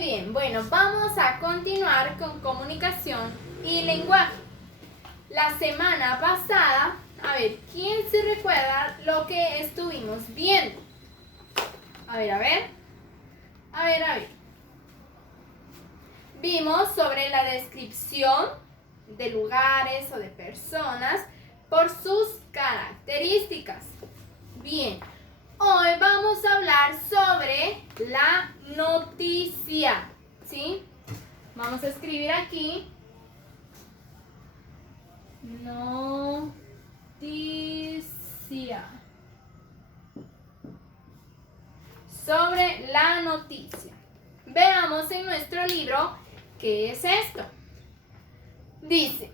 bien, bueno, vamos a continuar con comunicación y lenguaje. La semana pasada, a ver, ¿quién se recuerda lo que estuvimos viendo? A ver. Vimos sobre la descripción de lugares o de personas por sus características. Bien, hoy vamos a hablar sobre la noticia, ¿sí? Vamos a escribir aquí noticia. Sobre la noticia. Veamos en nuestro libro qué es esto. Dice,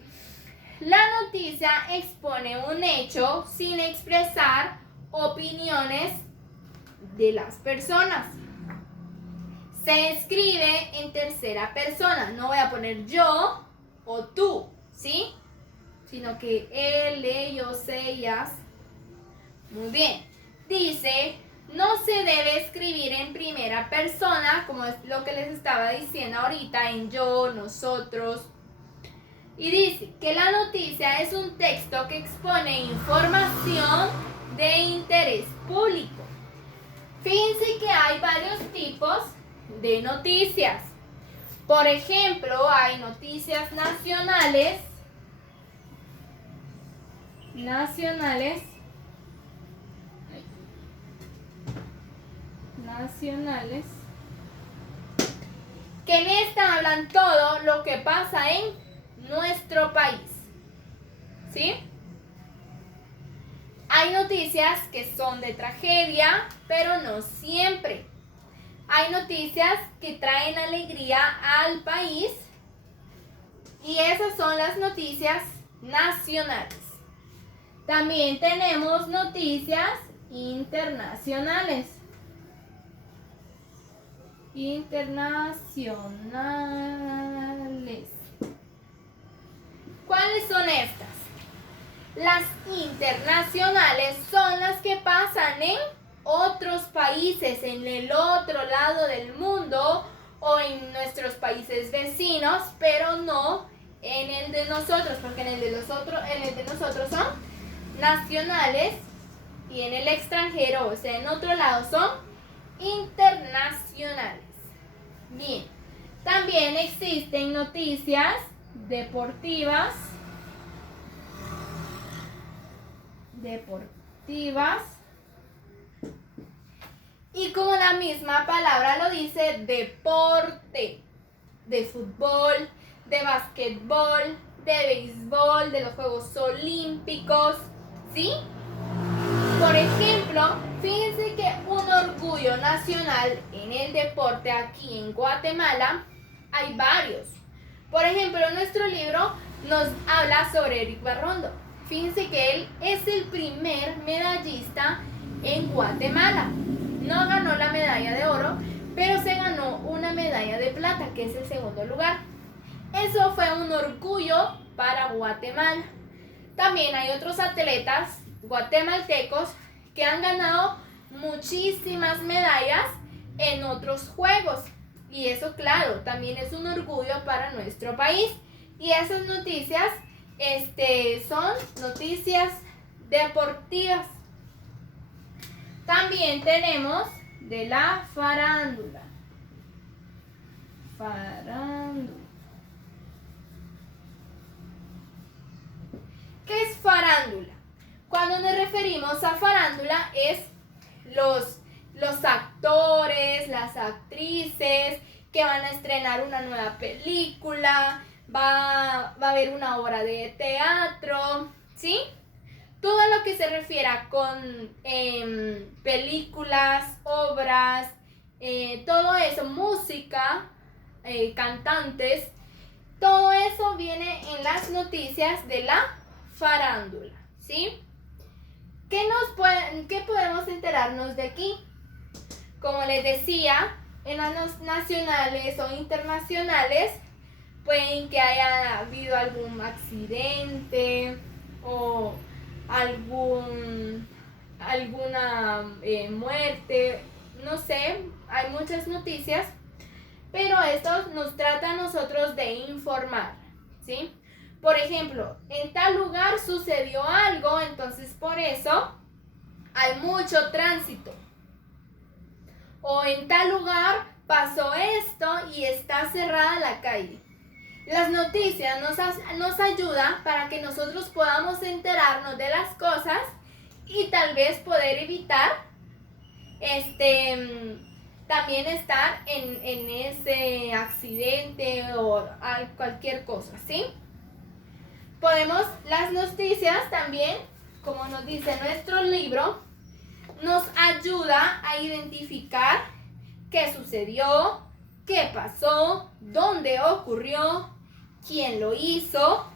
la noticia expone un hecho sin expresar opiniones de las personas. Se escribe en tercera persona. No voy a poner yo o tú, ¿sí? Sino que él, ellos, ellas. Muy bien. Dice, no se debe escribir en primera persona, como es lo que les estaba diciendo ahorita, en yo, nosotros. Y dice que la noticia es un texto que expone información de interés público. Fíjense que hay varios tipos de noticias. Por ejemplo, hay noticias nacionales, que en esta hablan todo lo que pasa en nuestro país, ¿sí? Hay noticias que son de tragedia, pero no siempre. Hay noticias que traen alegría al país y esas son las noticias nacionales. También tenemos noticias internacionales. ¿Cuáles son estas? Las internacionales son las que pasan en otros países, en el otro lado del mundo o en nuestros países vecinos, pero no en el de nosotros, porque en el de nosotros son nacionales y en el extranjero, o sea, en otro lado son internacionales. Bien, también existen noticias deportivas. Y como la misma palabra lo dice, deporte, de fútbol, de básquetbol, de béisbol, de los Juegos Olímpicos, ¿sí? Por ejemplo, fíjense que un orgullo nacional en el deporte aquí en Guatemala hay varios. Por ejemplo, nuestro libro nos habla sobre Eric Barrondo. Fíjense que él es el primer medallista en Guatemala. No ganó la medalla de oro, pero se ganó una medalla de plata, que es el segundo lugar. Eso fue un orgullo para Guatemala. También hay otros atletas guatemaltecos que han ganado muchísimas medallas en otros juegos. Y eso, claro, también es un orgullo para nuestro país. Y esas noticias son noticias deportivas. También tenemos de la farándula. ¿Qué es farándula? Cuando nos referimos a farándula es los actores, las actrices que van a estrenar una nueva película, va a haber una obra de teatro, ¿sí? Todo lo que se refiera con películas, obras, todo eso, música, cantantes, todo eso viene en las noticias de la farándula, ¿sí? ¿Qué podemos enterarnos de aquí? Como les decía, en las nacionales o internacionales pueden que haya habido algún accidente o alguna muerte, no sé, hay muchas noticias, pero esto nos trata a nosotros de informar, ¿sí? Por ejemplo, en tal lugar sucedió algo, entonces por eso hay mucho tránsito. O en tal lugar pasó esto y está cerrada la calle. Las noticias nos ayudan para que nosotros podamos enterarnos de las cosas y tal vez poder evitar también estar en ese accidente o cualquier cosa, ¿sí? Las noticias también, como nos dice nuestro libro, nos ayuda a identificar qué sucedió, qué pasó, dónde ocurrió, quién lo hizo,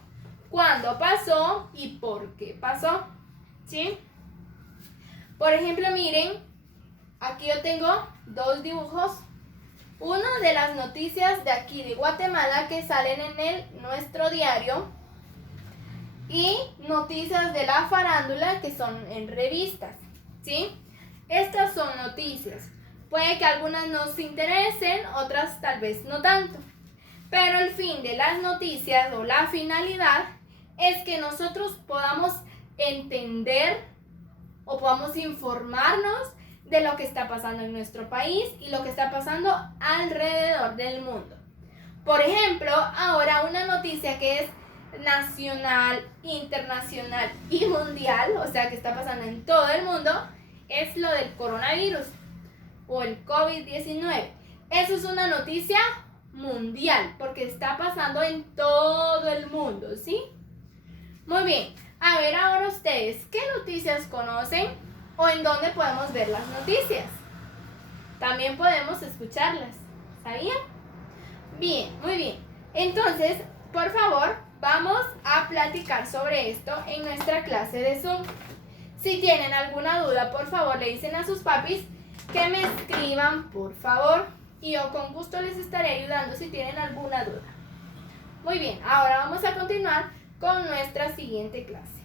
cuándo pasó y por qué pasó, ¿sí? Por ejemplo, miren, aquí yo tengo dos dibujos. Uno de las noticias de aquí de Guatemala que salen en nuestro diario y noticias de la farándula que son en revistas, ¿sí? Estas son noticias. Puede que algunas nos interesen, otras tal vez no tanto. Pero el fin de las noticias o la finalidad es que nosotros podamos entender o podamos informarnos de lo que está pasando en nuestro país y lo que está pasando alrededor del mundo. Por ejemplo, ahora una noticia que es nacional, internacional y mundial, o sea que está pasando en todo el mundo, es lo del coronavirus o el COVID-19. Eso es una noticia mundial porque está pasando en todo el mundo, ¿sí? Muy bien, a ver ahora ustedes, ¿qué noticias conocen o en dónde podemos ver las noticias? También podemos escucharlas, ¿sabían? Bien, muy bien. Entonces, por favor, vamos a platicar sobre esto en nuestra clase de Zoom. Si tienen alguna duda, por favor, le dicen a sus papis que me escriban, por favor. Y yo con gusto les estaré ayudando si tienen alguna duda. Muy bien, ahora vamos a continuar con nuestra siguiente clase.